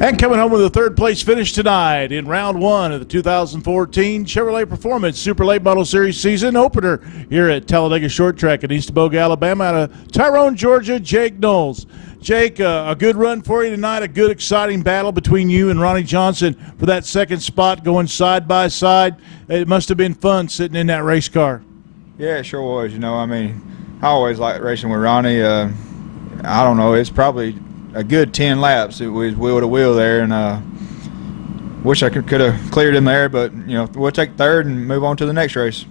And coming home with a third-place finish tonight in round one of the 2014 Chevrolet Performance Super Late Model Series season opener here at Talladega Short Track in East Bogue, Alabama, out of Tyrone, Georgia, Jake Knowles. Jake, a good run for you tonight, a good, exciting battle between you and Ronnie Johnson for that second spot going side by side. It must have been fun sitting in that race car. Yeah, it sure was. You know, I mean, I always liked racing with Ronnie. I don't know, it's probably a good 10 laps. It was wheel to wheel there, and wish I could have cleared him there, but you know, we'll take third and move on to the next race.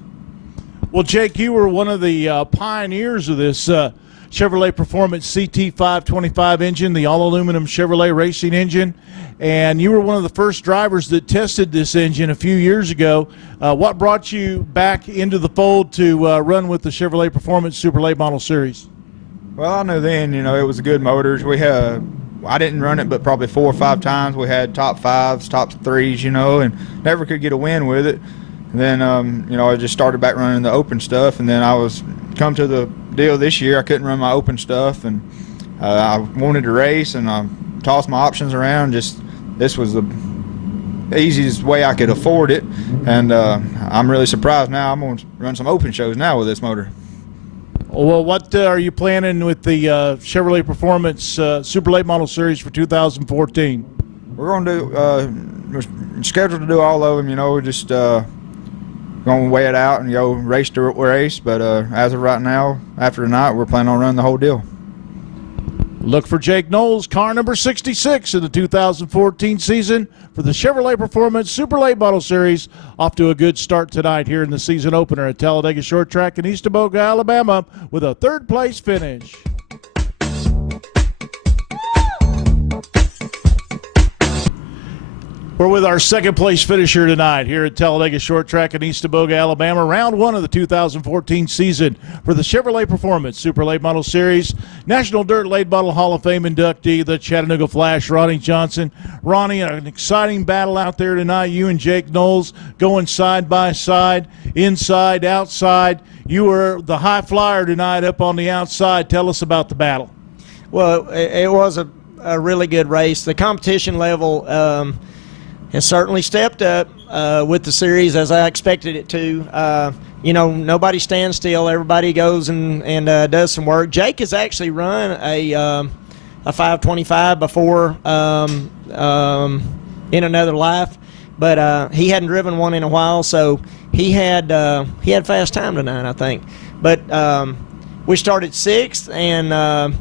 Well, Jake, you were one of the pioneers of this Chevrolet Performance CT525 engine, the all-aluminum Chevrolet racing engine, and you were one of the first drivers that tested this engine a few years ago. What brought you back into the fold to run with the Chevrolet Performance Super Late Model Series? Well, I knew then, you know, it was good motors. We had, I didn't run it but probably 4 or 5 times. We had top 5s, top 3s, you know, and never could get a win with it. And then, you know, I just started back running the open stuff, and then I was come to the deal this year. I couldn't run my open stuff, and I wanted to race, and I tossed my options around. Just this was the easiest way I could afford it, and I'm really surprised now. I'm going to run some open shows now with this motor. Well, what are you planning with the Chevrolet Performance Super Late Model Series for 2014? We're going to do, we're scheduled to do all of them, you know. We're just going to weigh it out and go race to race. But as of right now, after tonight, we're planning on running the whole deal. Look for Jake Knowles, car number 66 in the 2014 season for the Chevrolet Performance Super Late Model Series. Off to a good start tonight here in the season opener at Talladega Short Track in East Bogue, Alabama, with a third-place finish. We're with our second-place finisher tonight here at Talladega Short Track in East Bogue, Alabama. Round one of the 2014 season for the Chevrolet Performance Super Late Model Series. National Dirt Late Model Hall of Fame inductee, the Chattanooga Flash, Ronnie Johnson. Ronnie, an exciting battle out there tonight. You and Jake Knowles going side by side, inside, outside. You were the high flyer tonight up on the outside. Tell us about the battle. Well, it was a really good race. The competition level has certainly stepped up with the series as I expected it to. You know, nobody stands still. Everybody goes and does some work. Jake has actually run a 525 before in another life, but he hadn't driven one in a while, so he had fast time tonight, I think. But we started 6th, and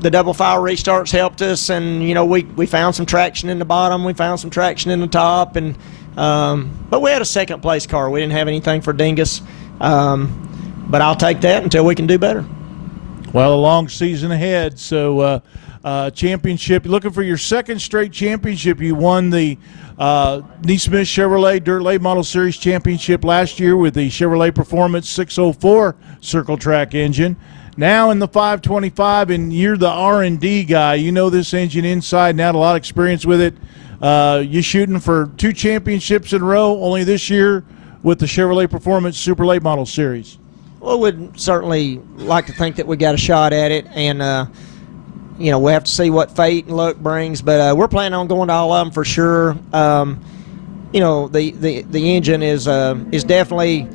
the double file restarts helped us, and you know, we found some traction in the bottom, we found some traction in the top, and but we had a second place car. We didn't have anything for Dingus, but I'll take that until we can do better. Well, a long season ahead, so championship. Looking for your second straight championship. You won the Neesmith Chevrolet Dirt Late Model Series Championship last year with the Chevrolet Performance 604 Circle Track engine. Now in the 525, and you're the R&D guy. You know this engine inside and out, a lot of experience with it. You're shooting for 2 championships in a row, only this year with the Chevrolet Performance Super Late Model Series. Well, we'd certainly like to think that we got a shot at it, and you know, we have to see what fate and luck brings, but we're planning on going to all of them for sure. You know, the engine is definitely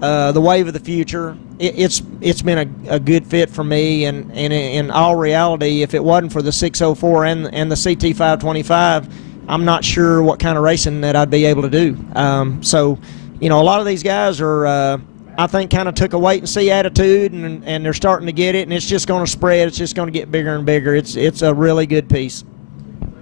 the wave of the future. It's been a good fit for me, and in all reality, if it wasn't for the 604 and the CT525, I'm not sure what kind of racing that I'd be able to do. So, you know, a lot of these guys are, I think, kind of took a wait-and-see attitude, and they're starting to get it, and it's just going to spread. It's just going to get bigger and bigger. It's a really good piece.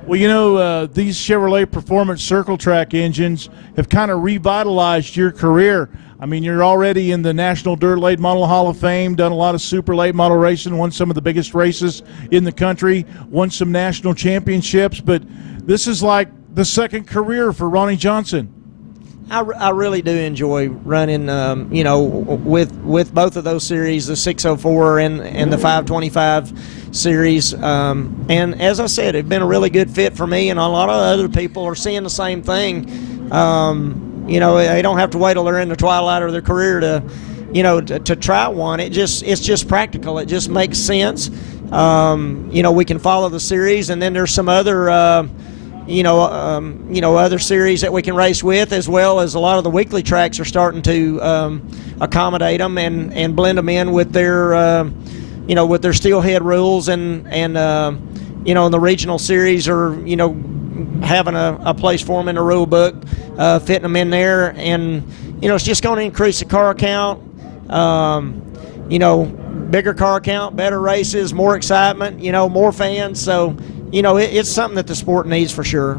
Well, you know, these Chevrolet Performance Circle Track engines have kind of revitalized your career. I mean, you're already in the National Dirt Late Model Hall of Fame, done a lot of super late model racing, won some of the biggest races in the country, won some national championships, but this is like the second career for Ronnie Johnson. I really do enjoy running, you know, with both of those series, the 604 and the 525 series. And as I said, it's been a really good fit for me, and a lot of other people are seeing the same thing. You know, they don't have to wait till they're in the twilight of their career to, you know, to try one. It's just practical. It just makes sense. You know, we can follow the series, and then there's some other, other series that we can race with, as well as a lot of the weekly tracks are starting to accommodate them and blend them in with their, with their steelhead rules, and the regional series are, having a place for them in the rule book, fitting them in there, and it's just going to increase the car count. Bigger car count, better races, more excitement, more fans. So, it's something that the sport needs for sure.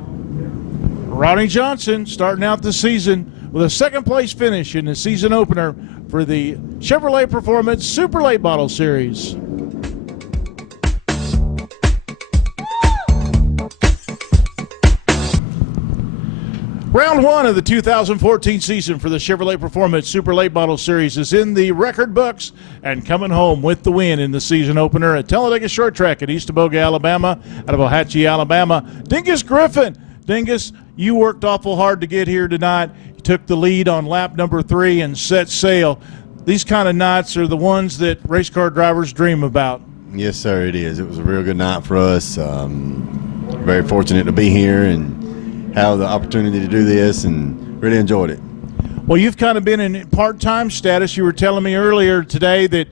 Ronnie Johnson starting out the season with a second-place finish in the season opener for the Chevrolet Performance Super Late Model Series. Round one of the 2014 season for the Chevrolet Performance Super Late Model Series is in the record books, and coming home with the win in the season opener at Talladega Short Track at East Tioga, Alabama, out of Ohatchee, Alabama, Dingus Griffin. Dingus, you worked awful hard to get here tonight. You took the lead on lap number 3 and set sail. These kind of nights are the ones that race car drivers dream about. Yes, sir, it is. It was a real good night for us. Very fortunate to be here and have the opportunity to do this, and really enjoyed it. Well, you've kind of been in part-time status. You were telling me earlier today that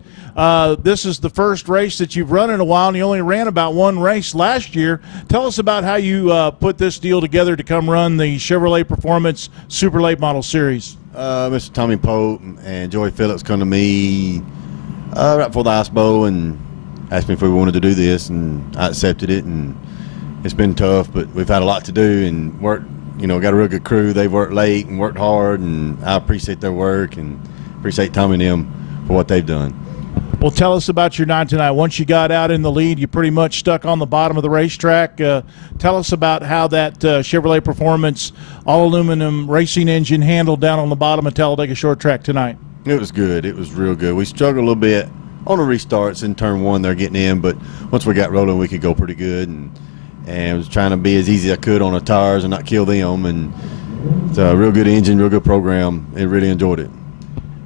this is the first race that you've run in a while, and you only ran about one race last year. Tell us about how you put this deal together to come run the Chevrolet Performance Super Late Model Series. Mr. Tommy Pope and Joey Phillips come to me right before the Ice Bowl and asked me if we wanted to do this, and I accepted it. And it's been tough, but we've had a lot to do and worked. Got a real good crew. They've worked late and worked hard, and I appreciate their work and appreciate Tommy and them for what they've done. Well, tell us about your night tonight. Once you got out in the lead, you pretty much stuck on the bottom of the racetrack. Tell us about how that Chevrolet Performance all-aluminum racing engine handled down on the bottom of Talladega Short Track tonight. It was good. It was real good. We struggled a little bit on the restarts in turn 1. They're getting in, but once we got rolling, we could go pretty good. And I was trying to be as easy as I could on the tires and not kill them. And it's a real good engine, real good program, and really enjoyed it.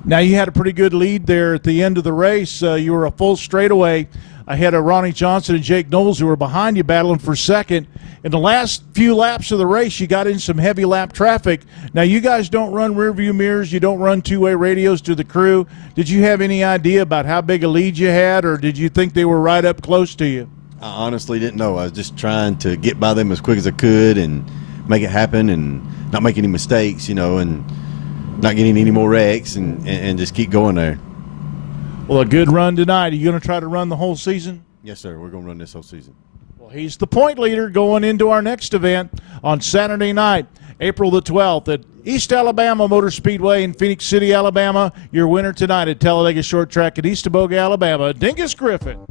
Now, you had a pretty good lead there at the end of the race. You were a full straightaway ahead of Ronnie Johnson and Jake Knowles, who were behind you battling for second. In the last few laps of the race, you got in some heavy lap traffic. Now, you guys don't run rearview mirrors. You don't run two-way radios to the crew. Did you have any idea about how big a lead you had, or did you think they were right up close to you? I honestly didn't know. I was just trying to get by them as quick as I could and make it happen and not make any mistakes, and not getting any more wrecks and just keep going there. Well, a good run tonight. Are you going to try to run the whole season? Yes, sir. We're going to run this whole season. Well, he's the point leader going into our next event on Saturday night, April the 12th at East Alabama Motor Speedway in Phoenix City, Alabama. Your winner tonight at Talladega Short Track at East Tioga, Alabama, Dingus Griffin.